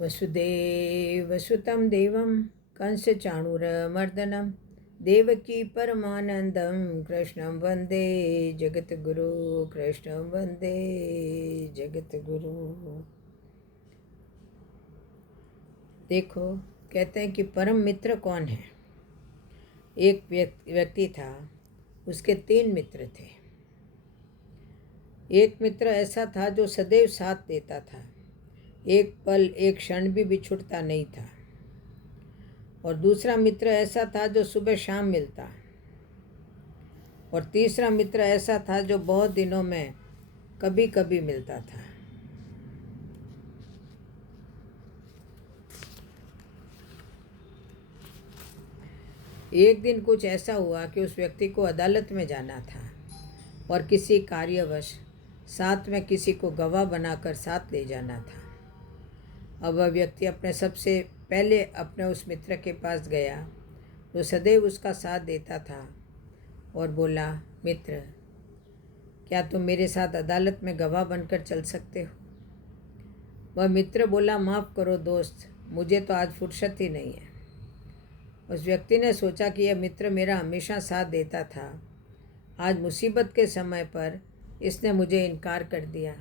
वसुदेवसुतं देवं कंसचाणूरमर्दनं देवकी परमानंदं कृष्णं वंदे जगद्गुरु कृष्णं वंदे जगद्गुरु। देखो, कहते हैं कि परम मित्र कौन है। एक व्यक्ति था, उसके 3 मित्र थे। एक मित्र ऐसा था जो सदैव साथ देता था, एक पल एक क्षण भी बिछुड़ता नहीं था। और दूसरा मित्र ऐसा था जो सुबह शाम मिलता। और तीसरा मित्र ऐसा था जो बहुत दिनों में कभी कभी मिलता था। एक दिन कुछ ऐसा हुआ कि उस व्यक्ति को अदालत में जाना था और किसी कार्यवश साथ में किसी को गवाह बनाकर साथ ले जाना था। अब वह व्यक्ति अपने सबसे पहले अपने उस मित्र के पास गया जो सदैव उसका साथ देता था और बोला, मित्र, क्या तुम मेरे साथ अदालत में गवाह बनकर चल सकते हो? वह मित्र बोला, माफ़ करो दोस्त, मुझे तो आज फुर्सत ही नहीं है। उस व्यक्ति ने सोचा कि यह मित्र मेरा हमेशा साथ देता था, आज मुसीबत के समय पर इसने मुझे इनकार कर दिया।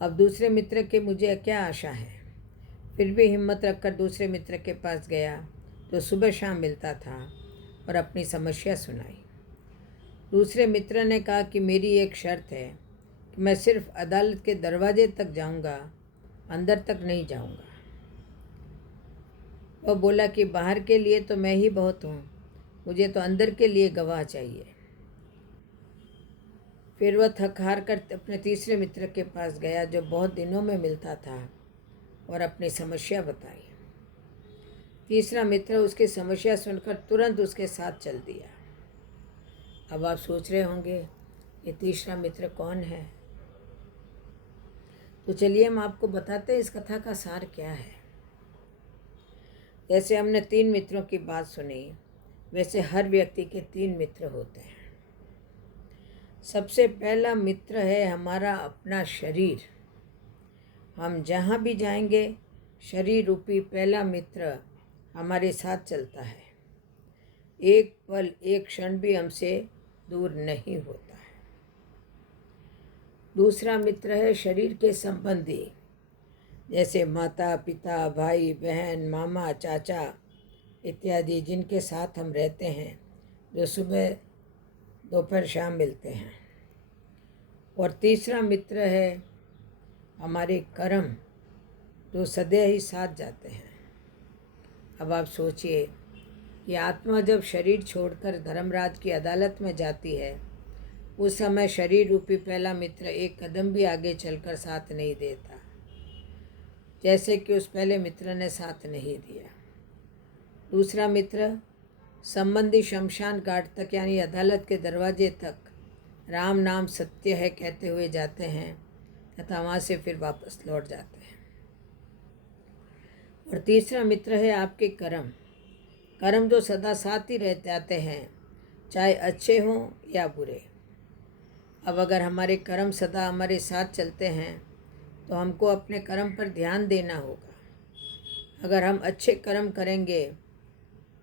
अब दूसरे मित्र की मुझे क्या आशा है। फिर भी हिम्मत रखकर दूसरे मित्र के पास गया जो सुबह शाम मिलता था और अपनी समस्या सुनाई। दूसरे मित्र ने कहा कि मेरी एक शर्त है कि मैं सिर्फ अदालत के दरवाजे तक जाऊंगा, अंदर तक नहीं जाऊंगा। वह बोला कि बाहर के लिए तो मैं ही बहुत हूँ, मुझे तो अंदर के लिए गवाह चाहिए। फिर वह थक हार कर अपने तीसरे मित्र के पास गया जो बहुत दिनों में मिलता था और अपनी समस्या बताई। तीसरा मित्र उसकी समस्या सुनकर तुरंत उसके साथ चल दिया। अब आप सोच रहे होंगे ये तीसरा मित्र कौन है। तो चलिए हम आपको बताते हैं इस कथा का सार क्या है। जैसे हमने 3 मित्रों की बात सुनी, वैसे हर व्यक्ति के 3 मित्र होते हैं। सबसे पहला मित्र है हमारा अपना शरीर। हम जहाँ भी जाएंगे, शरीर रूपी पहला मित्र हमारे साथ चलता है। एक पल एक क्षण भी हमसे दूर नहीं होता है। दूसरा मित्र है शरीर के संबंधी, जैसे माता पिता, भाई बहन, मामा चाचा इत्यादि, जिनके साथ हम रहते हैं, जो सुबह दोपहर शाम मिलते हैं। और तीसरा मित्र है हमारे कर्म, जो सदैव ही साथ जाते हैं। अब आप सोचिए कि आत्मा जब शरीर छोड़कर धर्मराज की अदालत में जाती है, उस समय शरीर रूपी पहला मित्र एक कदम भी आगे चलकर साथ नहीं देता, जैसे कि उस पहले मित्र ने साथ नहीं दिया। दूसरा मित्र संबंधी शमशान घाट तक यानी अदालत के दरवाजे तक राम नाम सत्य है कहते हुए जाते हैं तथा वहाँ से फिर वापस लौट जाते हैं। और तीसरा मित्र है आपके कर्म, कर्म जो सदा साथ ही रह जाते हैं, चाहे अच्छे हों या बुरे। अब अगर हमारे कर्म सदा हमारे साथ चलते हैं तो हमको अपने कर्म पर ध्यान देना होगा। अगर हम अच्छे कर्म करेंगे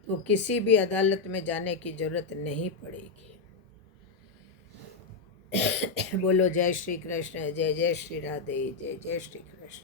तो किसी भी अदालत में जाने की जरूरत नहीं पड़ेगी। बोलो जय श्री कृष्ण, जय जय श्री राधे, जय जय श्री कृष्ण।